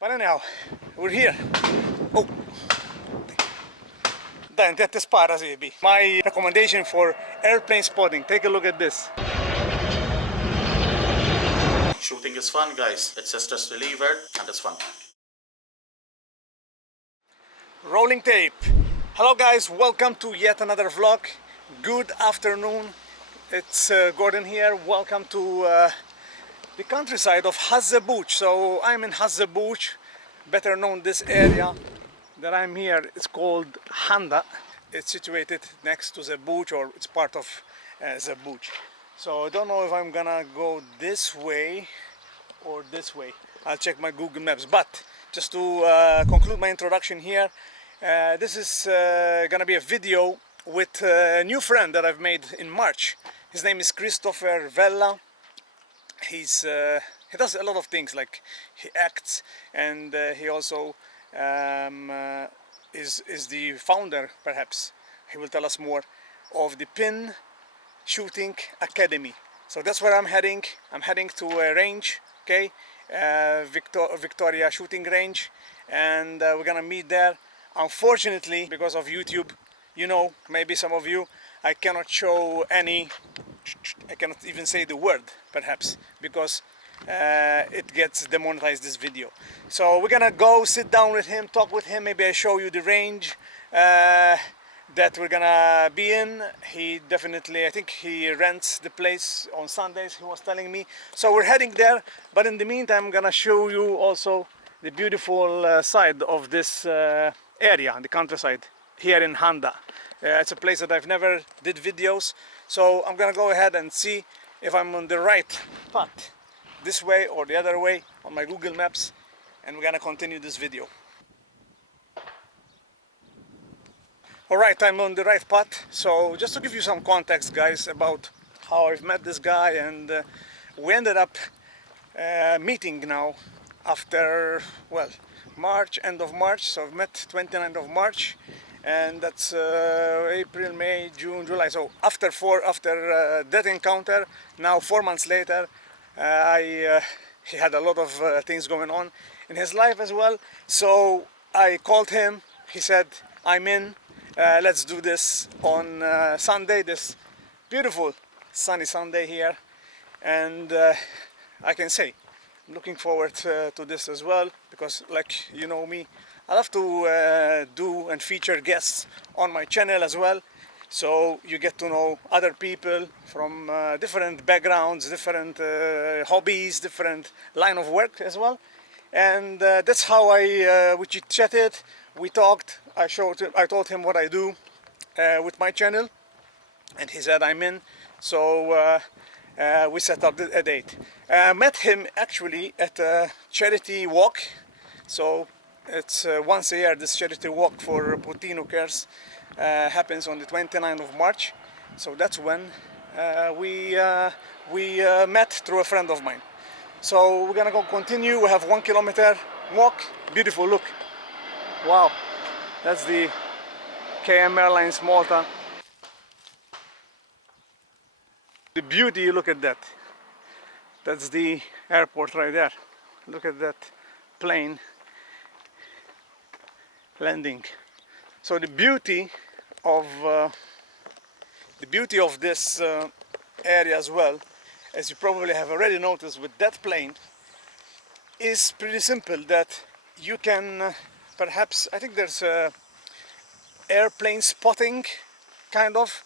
But anyhow, we're here. Oh, dai, non ti spara, Sebi. My recommendation for airplane spotting. Take a look at this. Shooting is fun, guys. It's just a reliever and it's fun. Rolling tape. Hello guys, welcome to yet another vlog. Good afternoon. It's Gordon here. Welcome to the countryside of Hazebouch. So I'm in Hazebouch, better known this area that I'm here. It's called Handaq. It's situated next to Zebuch, or it's part of Zebuch. So I don't know if I'm gonna go this way or this way. I'll check my Google Maps. But just to conclude my introduction here, this is gonna be a video with a new friend that I've made in March. His name is Christopher Vella. He does a lot of things, like he acts, and he also is the founder, perhaps he will tell us more, of the Pin Shooting Academy. So that's where I'm heading. I'm heading to a range, okay, Victoria Shooting Range, and we're gonna meet there. Unfortunately, because of YouTube, you know, maybe some of you, I cannot show any, I cannot even say the word, perhaps, because it gets demonetized, this video. So we're gonna go sit down with him, talk with him. Maybe I show you the range that we're gonna be in. He definitely, I think he rents the place on Sundays, he was telling me. So we're heading there, but in the meantime I'm gonna show you also the beautiful side of this area, the countryside here in Handaq. It's a place that I've never did videos, so I'm gonna go ahead and see if I'm on the right path, this way or the other way, on my Google Maps, and we're gonna continue this video. Alright, I'm on the right path. So just to give you some context, guys, about how I've met this guy, and we ended up meeting now after, well, March, end of March. So I've met 29th of March, and that's April, May, June, July. So after that encounter, now 4 months later, he had a lot of things going on in his life as well. So I called him. He said, I'm in. Let's do this on Sunday, this beautiful sunny Sunday here. And I can say I'm looking forward to this as well, because, like, you know me, I love to do and feature guests on my channel as well, so you get to know other people from different backgrounds, different hobbies, different line of work as well. And that's how we chit-chatted, we talked. I told him what I do with my channel, and he said I'm in. So we set up a date. I met him actually at a charity walk. So it's once a year, this charity walk for Potino Cares happens on the 29th of March. So that's when we met through a friend of mine. So we're gonna go continue. We have 1 kilometer walk. Beautiful, look. Wow, that's the Airlines Malta. The beauty, look at that. That's the airport right there. Look at that plane landing. So the beauty of this area as well, as you probably have already noticed with that plane, is pretty simple. That you can perhaps, I think there's airplane spotting, kind of.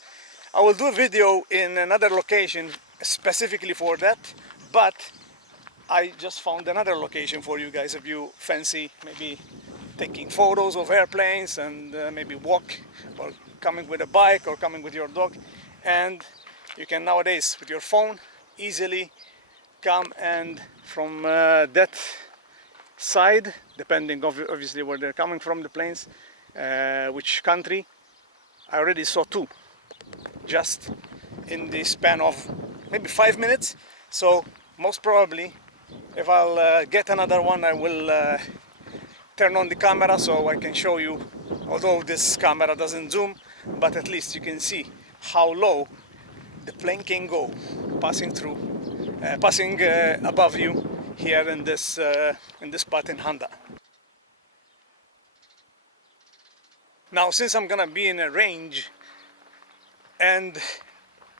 I will do a video in another location specifically for that, but I just found another location for you guys if you fancy maybe taking photos of airplanes, and maybe walk, or coming with a bike, or coming with your dog. And you can nowadays with your phone easily come, and from that side, depending obviously where they're coming from, the planes, which country. I already saw two just in the span of maybe 5 minutes. So most probably, if I'll get another one, I will turn on the camera so I can show you, although this camera doesn't zoom, but at least you can see how low the plane can go, passing above you here in this spot in Handaq. Now, since I'm gonna be in a range and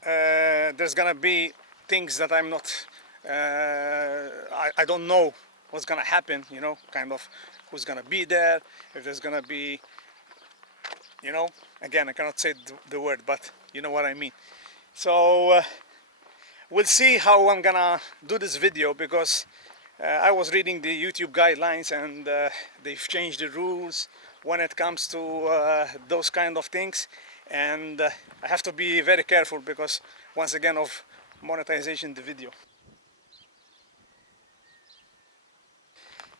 there's gonna be things that I'm not, I don't know what's gonna happen, you know, kind of who's gonna be there, if there's gonna be, you know, again, I cannot say the word, but you know what I mean. So we'll see how I'm gonna do this video, because I was reading the YouTube guidelines, and they've changed the rules when it comes to those kind of things, and I have to be very careful because, once again, of monetization the video.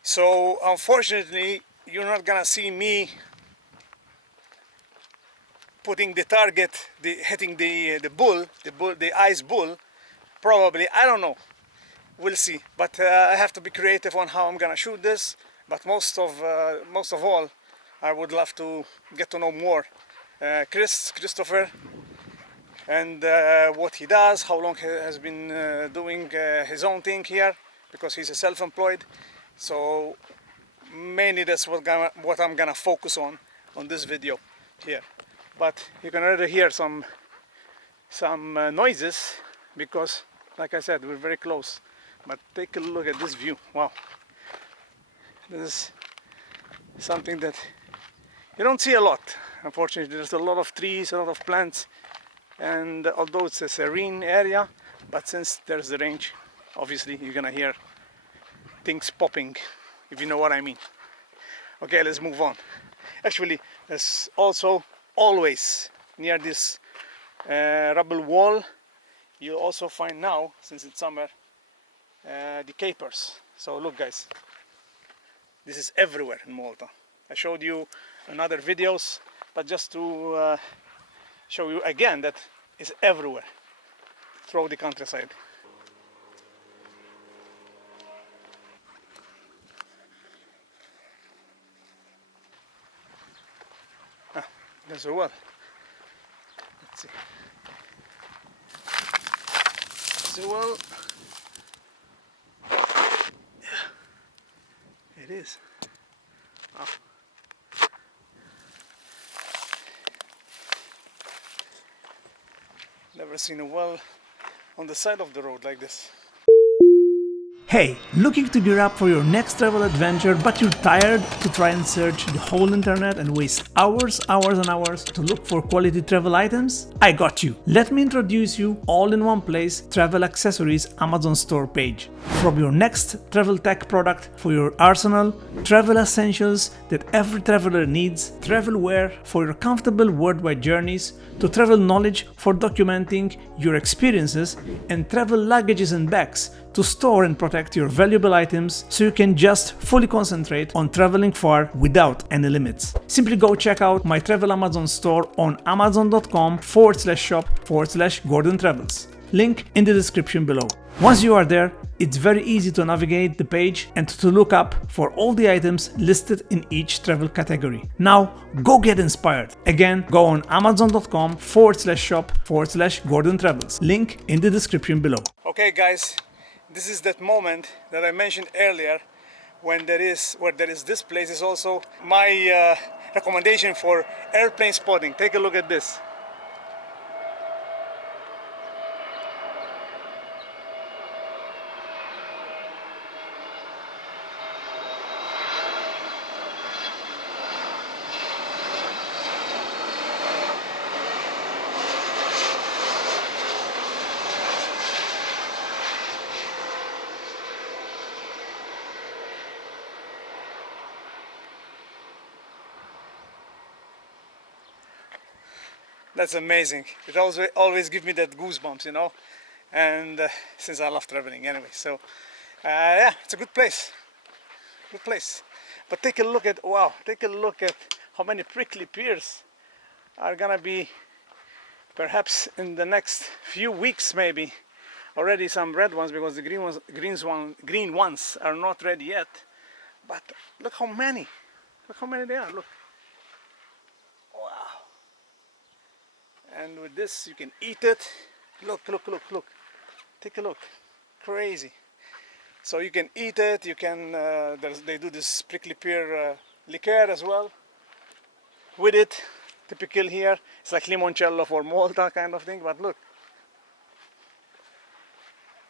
So unfortunately, you're not gonna see me putting the target, hitting the ice bull. Probably, I don't know. We'll see. But I have to be creative on how I'm gonna shoot this. But most of all, I would love to get to know more Christopher, and what he does, how long he has been doing his own thing here, because he's a self-employed. So mainly that's what I'm gonna focus on this video here. But you can already hear some noises, because, like I said, we're very close. But take a look at this view. Wow, this is something that you don't see a lot. Unfortunately, there's a lot of trees, a lot of plants, and although it's a serene area, but since there's the range, obviously you're gonna hear things popping, if you know what I mean. Okay, let's move on. Actually, there's also always near this rubble wall, you'll also find now, since it's summer, the capers. So look, guys, this is everywhere in Malta. I showed you in other videos, but just to show you again that it's everywhere throughout the countryside. Ah, there's a well. Let's see. There's a well. Yeah, it is. Oh. Never seen a well on the side of the road like this. Hey, looking to gear up for your next travel adventure, but you're tired to try and search the whole internet and waste hours and hours to look for quality travel items? I got you! Let me introduce you all in one place, Travel Accessories Amazon store page. From your next travel tech product for your arsenal, travel essentials that every traveler needs, travel wear for your comfortable worldwide journeys, to travel knowledge for documenting your experiences, and travel luggages and bags to store and protect your valuable items so you can just fully concentrate on traveling far without any limits. Simply go check out my travel Amazon store on amazon.com/shop/Gordon Travels. Link in the description below. Once you are there, it's very easy to navigate the page and to look up for all the items listed in each travel category. Now, go get inspired. Again, go on amazon.com/shop/Gordon Travels. Link in the description below. Okay, guys, this is that moment that I mentioned earlier, when there is this place is also my recommendation for airplane spotting. Take a look at this. That's amazing. It always gives me that goosebumps, you know, and since I love traveling anyway. So yeah, it's a good place. Good place. But take a look at, wow, take a look at how many prickly pears are gonna be, perhaps in the next few weeks, maybe. Already some red ones, because the green ones are not ready yet. But look how many. Look how many they are. Look. Wow. And with this you can eat it. Look, look, look, look. Take a look. Crazy. So you can eat it, you can, they do this prickly pear liqueur as well with it, typical here. It's like limoncello for Malta kind of thing, but look.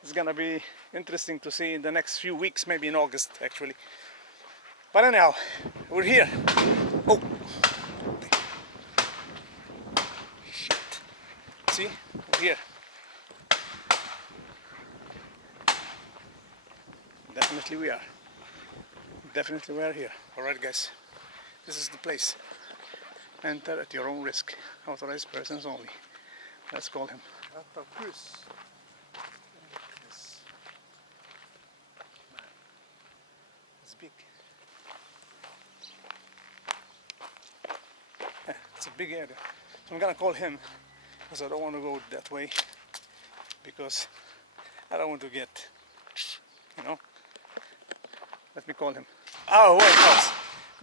It's gonna be interesting to see in the next few weeks, maybe in August actually. But anyhow, we're here. Oh, shit. See, we're here. Definitely we are. Definitely we are here. Alright guys, this is the place. Enter at your own risk. Authorized persons only. Let's call him. Chris. Man, it's big. Yeah, it's a big area. So I'm gonna call him because I don't want to go that way because I don't want to get, you know. Let me call him. Oh, wait, boss.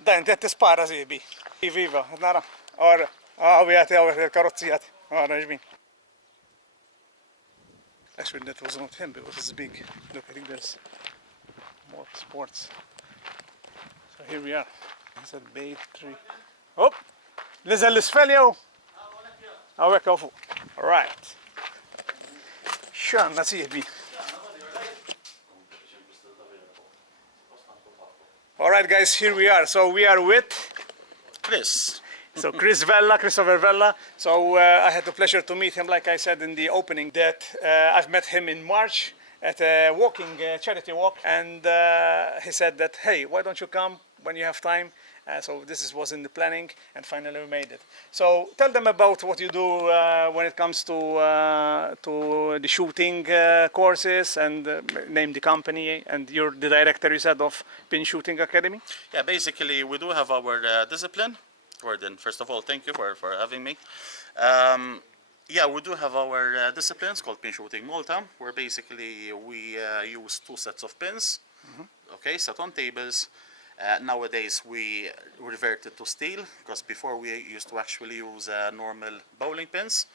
Dai, non ti spara, Sebi. Viva, nara. Ora. Vijate, karozziate. Ora, Jmin. Actually, that was not him, but it was big. Look, I think there's more sports. So here we are. It's a bay tree. Oh! نزل الاسفل هاو كفو. Alright. شان نسيه. Alright guys, here we are. So we are with Chris. So Christopher Vella. So I had the pleasure to meet him, like I said in the opening, that I've met him in March at a walking charity walk, and he said that, hey, why don't you come when you have time? So this was in the planning, and finally we made it. So tell them about what you do when it comes to the shooting courses, and name the company, and you're the director, you said, of Pin Shooting Academy. Yeah, basically we do have our discipline. Gordon, first of all, thank you for having me. Yeah, we do have our disciplines called Pin Shooting Malta, where basically we use two sets of pins, okay, set on tables. Nowadays we reverted to steel, because before we used to actually use normal bowling pins,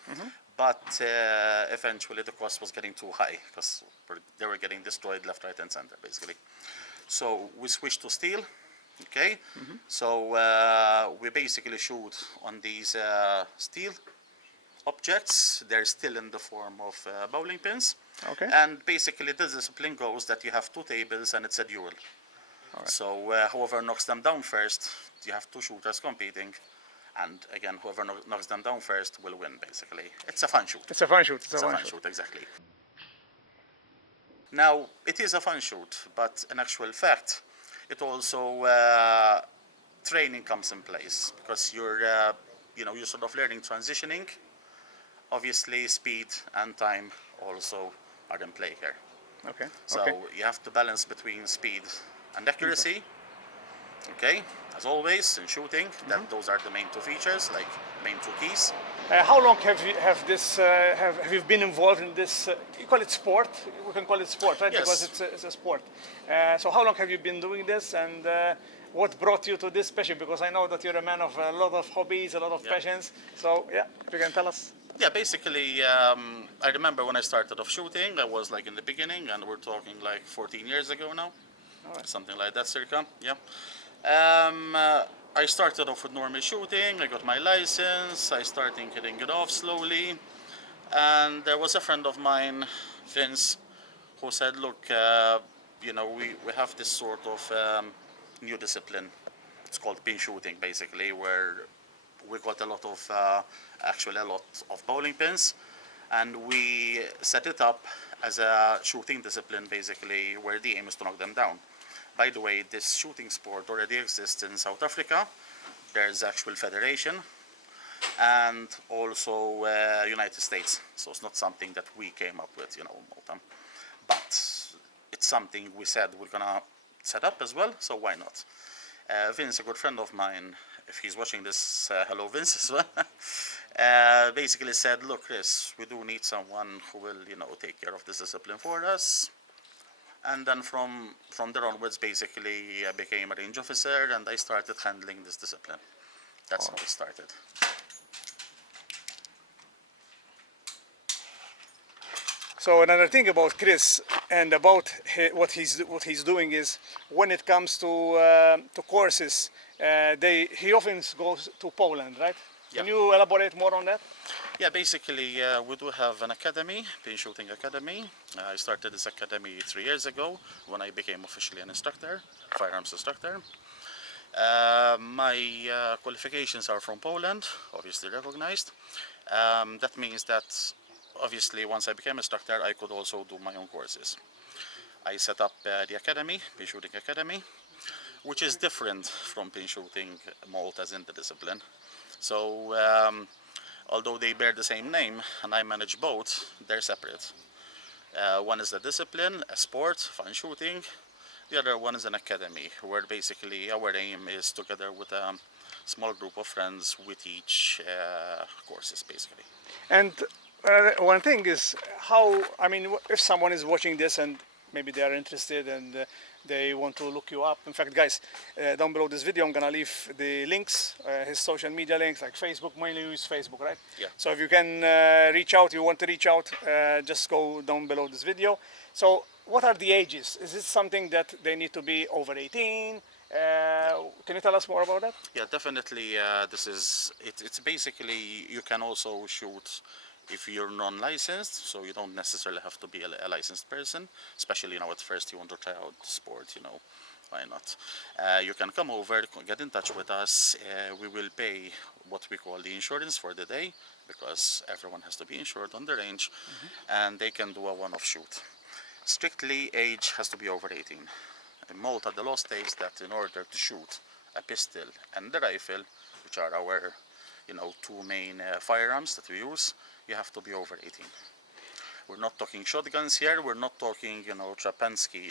but eventually the cost was getting too high, because they were getting destroyed left, right and center, basically. So we switched to steel. Okay, so we basically shoot on these steel objects. They're still in the form of bowling pins. Okay. And basically the discipline goes that you have two tables and it's a duel. Right. So whoever knocks them down first, you have two shooters competing. And again, whoever knocks them down first will win, basically. It's a fun shoot. It's a fun shoot. It's a fun shoot, exactly. Now, it is a fun shoot, but in actual fact, it also training comes in place, because you're you're sort of learning transitioning. Obviously, speed and time also are in play here. Okay. So you have to balance between speed and accuracy. Okay, as always in shooting, those are the main two features, like main two keys. How long have you been involved in this? You call it sport. We can call it sport, right? Yes. Because it's a sport. So how long have you been doing this, and what brought you to this passion? Because I know that you're a man of a lot of hobbies, a lot of passions. So yeah, if you can tell us. Yeah, basically, I remember when I started off shooting, I was like in the beginning, and we're talking like 14 years ago now, something like that, circa. Yeah. I started off with normal shooting. I got my license. I started getting it off slowly, and there was a friend of mine, Vince, who said, "Look, we have this sort of new discipline. It's called pin shooting, basically, where we got a lot of bowling pins, and we set it up as a shooting discipline, basically, where the aim is to knock them down." By the way, this shooting sport already exists in South Africa. There's actual federation, and also United States. So it's not something that we came up with, Malta. But it's something we said we're gonna set up as well, so why not? Vince, a good friend of mine, if he's watching this, hello Vince as well, basically said, "Look, Chris, we do need someone who will, take care of this discipline for us." And then from there onwards, basically, I became a range officer, and I started handling this discipline. That's how it started. So another thing about Chris and about what he's doing is when it comes to courses, he often goes to Poland, right? Can Yeah. you elaborate more on that? Yeah, basically, we do have an academy, pin shooting academy. I started this academy 3 years ago when I became officially an instructor, firearms instructor. My qualifications are from Poland, obviously recognized. That means that obviously once I became instructor, I could also do my own courses. I set up the academy, pin shooting academy, which is different from pin shooting Malta as in the discipline. So although they bear the same name and I manage both, they're separate. One is a discipline, a sport, fun shooting. The other one is an academy, where basically our aim is together with a small group of friends we teach courses basically. And one thing is how, I mean, if someone is watching this and maybe they are interested and they want to look you up. In fact, guys, down below this video, I'm gonna leave the links, his social media links, like Facebook. Mainly use Facebook, right? Yeah. So if you can reach out, you want to reach out, just go down below this video. So what are the ages? Is it something that they need to be over 18? Can you tell us more about that? Yeah, definitely. It's basically you can also shoot if you're non-licensed, so you don't necessarily have to be a licensed person. Especially at first you want to try out the sport, why not? You can come over, get in touch with us. We will pay what we call the insurance for the day because everyone has to be insured on the range, and they can do a one-off shoot. Strictly, age has to be over 18. In Malta, the law states that in order to shoot a pistol and the rifle, which are our, two main firearms that we use, you have to be over 18. We're not talking shotguns here. We're not talking, Trapansky.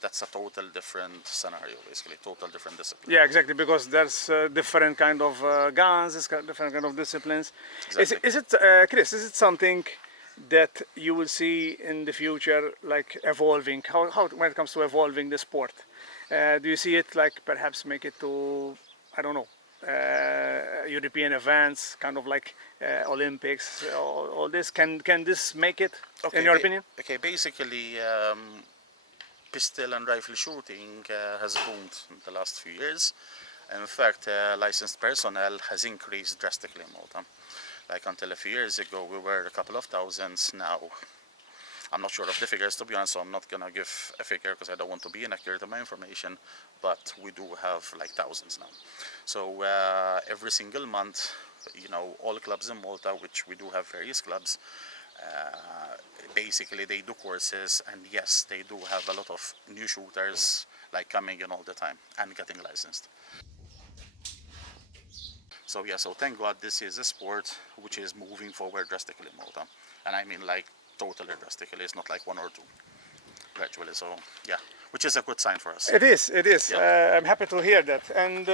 That's a total different scenario, basically, total different discipline. Yeah, exactly, because there's different kind of guns, different kind of disciplines. Exactly. Is it Chris? Is it something that you will see in the future, like evolving? How when it comes to evolving the sport, do you see it like perhaps make it to, I don't know, European events, kind of like Olympics, all this? Can this make it, in your opinion? Okay, basically, pistol and rifle shooting has boomed in the last few years. In fact, licensed personnel has increased drastically in Malta. Like until a few years ago, we were a couple of thousands. Now, I'm not sure of the figures, to be honest, so I'm not going to give a figure because I don't want to be inaccurate in my information, but we do have like thousands now. So every single month, all clubs in Malta, which we do have various clubs, basically they do courses, and yes, they do have a lot of new shooters like coming in all the time and getting licensed. So yeah, so thank God this is a sport which is moving forward drastically in Malta, and I mean like totally drastically. It's not like one or two, gradually. So yeah, which is a good sign for us. It is, it is. Yeah. I'm happy to hear that. And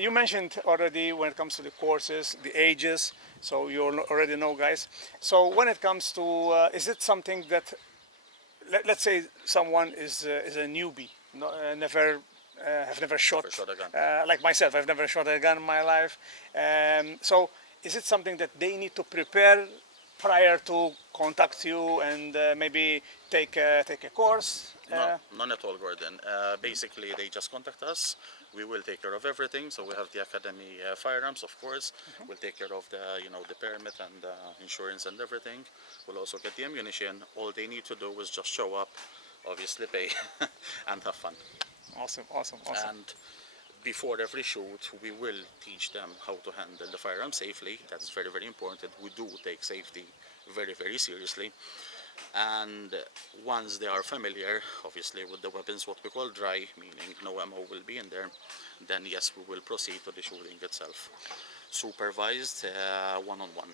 you mentioned already when it comes to the courses, the ages, so you already know, guys. So when it comes to, is it something that, let's say someone is a newbie, have never shot, Never shot a gun. like myself, I've never shot a gun in my life. So is it something that they need to prepare prior to contact you and maybe take a course? No, none at all, Gordon. Basically, they just contact us. We will take care of everything. So we have the academy firearms, of course. We'll take care of the, the permit and insurance and everything. We'll also get the ammunition. All they need to do is just show up, obviously pay, and have fun. Awesome, awesome, awesome. And before every shoot, we will teach them how to handle the firearm safely. That's very, very important. We do take safety very, very seriously. And once they are familiar, obviously, with the weapons, what we call dry, meaning no ammo will be in there, then yes, we will proceed to the shooting itself. Supervised one-on-one.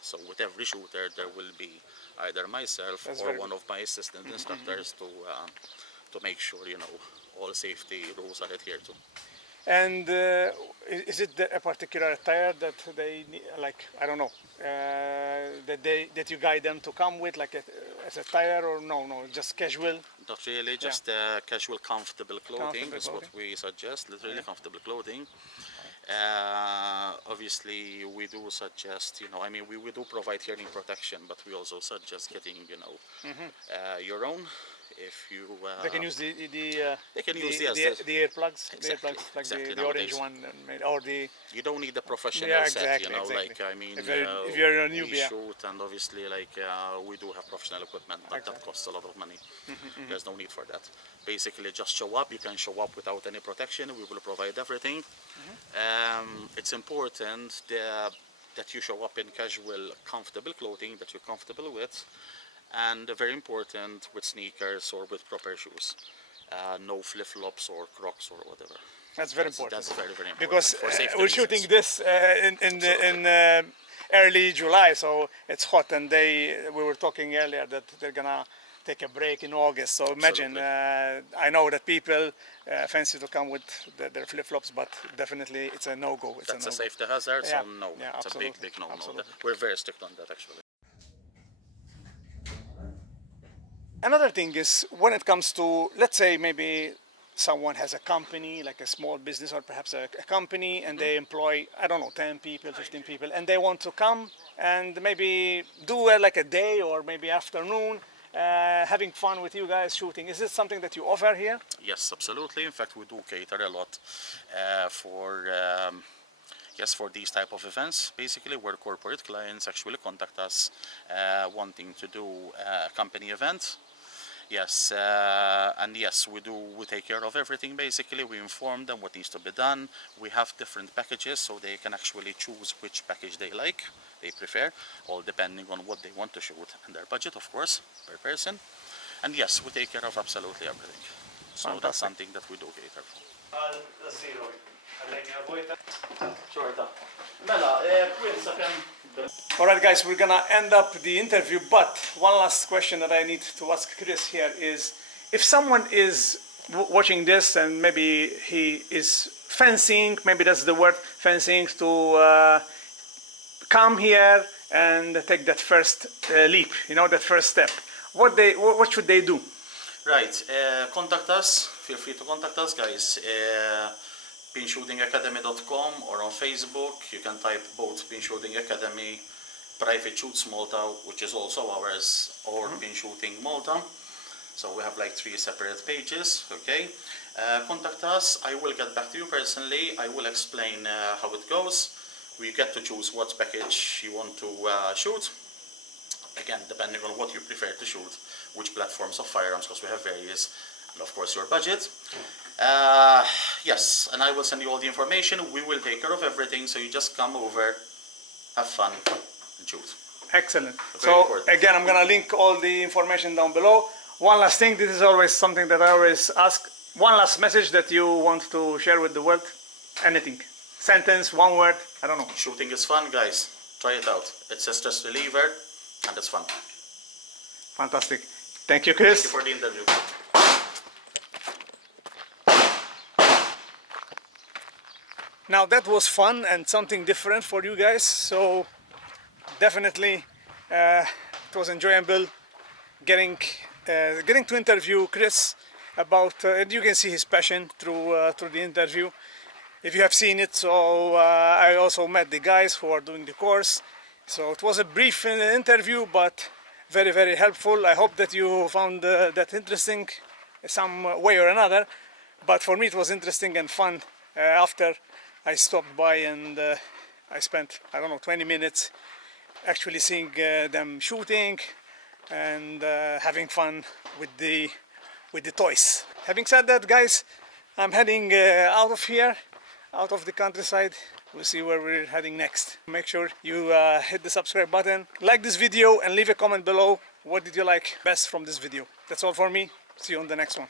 So with every shooter, there will be either myself or one of my assistant instructors to make sure, all safety rules are adhered to. And is it a particular attire that they need, like, I don't know, that you guide them to come with, like as a attire, or no, just casual? Not really, just casual, comfortable clothing is what we suggest. Literally comfortable clothing. Obviously, we do suggest, I mean, we do provide hearing protection, but we also suggest getting, your own. If you They can use they can use the earplugs, exactly, like exactly. the orange Nowadays, one, or the you don't need a professional yeah, set, exactly, like I mean, if you're a we newbie, yeah. shoot, and obviously like we do have professional equipment, but that costs a lot of money. There's no need for that. Basically, just show up. You can show up without any protection. We will provide everything. It's important that you show up in casual, comfortable clothing that you're comfortable with, and very important with sneakers or with proper shoes. No flip-flops or Crocs or whatever. That's very important. That's very, very important. Because for safety we're reasons. shooting this in early July, so it's hot, and we were talking earlier that they're gonna take a break in August. So imagine, I know that people fancy to come with their flip-flops, but definitely it's a no-go. That's a safety hazard, yeah. so no, Yeah, it's absolutely. a big no-no. Absolutely. We're very strict on that, actually. Another thing is when it comes to, let's say maybe someone has a company, like a small business or perhaps a company, and they employ, I don't know, 10 people, 15 people, and they want to come and maybe do like a day or maybe afternoon, having fun with you guys shooting. Is this something that you offer here? Yes, absolutely. In fact, we do cater a lot for these type of events, basically where corporate clients actually contact us wanting to do a company event. Yes, and yes, we take care of everything basically. We inform them what needs to be done. We have different packages, so they can actually choose which package they prefer, all depending on what they want to shoot and their budget, of course, per person. And yes, we take care of absolutely everything. So Fantastic. that's something that we do cater for. All right, guys, we're gonna end up the interview, but one last question that I need to ask Chris here is, if someone is watching this and maybe he is fencing, maybe that's the word, fencing, to come here and take that first leap, that first step, what should they do? Right, contact us. Feel free to contact us, guys. pinshootingacademy.com or on Facebook. You can type both Pin Shooting Academy Private Shoots Malta, which is also ours, or Pin Shooting Malta. So we have like 3 separate pages. Okay, contact us. I will get back to you personally. I will explain how it goes. We get to choose what package you want to shoot. Again, depending on what you prefer to shoot, which platforms of firearms, because we have various, and of course your budget. Yes, and I will send you all the information. We will take care of everything, so you just come over, have fun, and shoot. Excellent. So again, I'm gonna link all the information down below. One last thing, this is always something that I always ask. One last message that you want to share with the world? Anything. Sentence, one word, I don't know. Shooting is fun, guys. Try it out. It's a stress reliever, and it's fun. Fantastic. Thank you, Chris. Thank you for the interview. Now that was fun and something different for you guys, so definitely it was enjoyable getting to interview Chris about, and you can see his passion through the interview. If you have seen it, so I also met the guys who are doing the course. So it was a brief interview, but very, very helpful. I hope that you found that interesting some way or another. But for me it was interesting and fun. After I stopped by and I spent, I don't know, 20 minutes actually seeing them shooting and having fun with the toys. Having said that, guys, I'm heading out of here, out of the countryside. We'll see where we're heading next. Make sure you hit the subscribe button, like this video, and leave a comment below. What did you like best from this video? That's all for me. See you on the next one.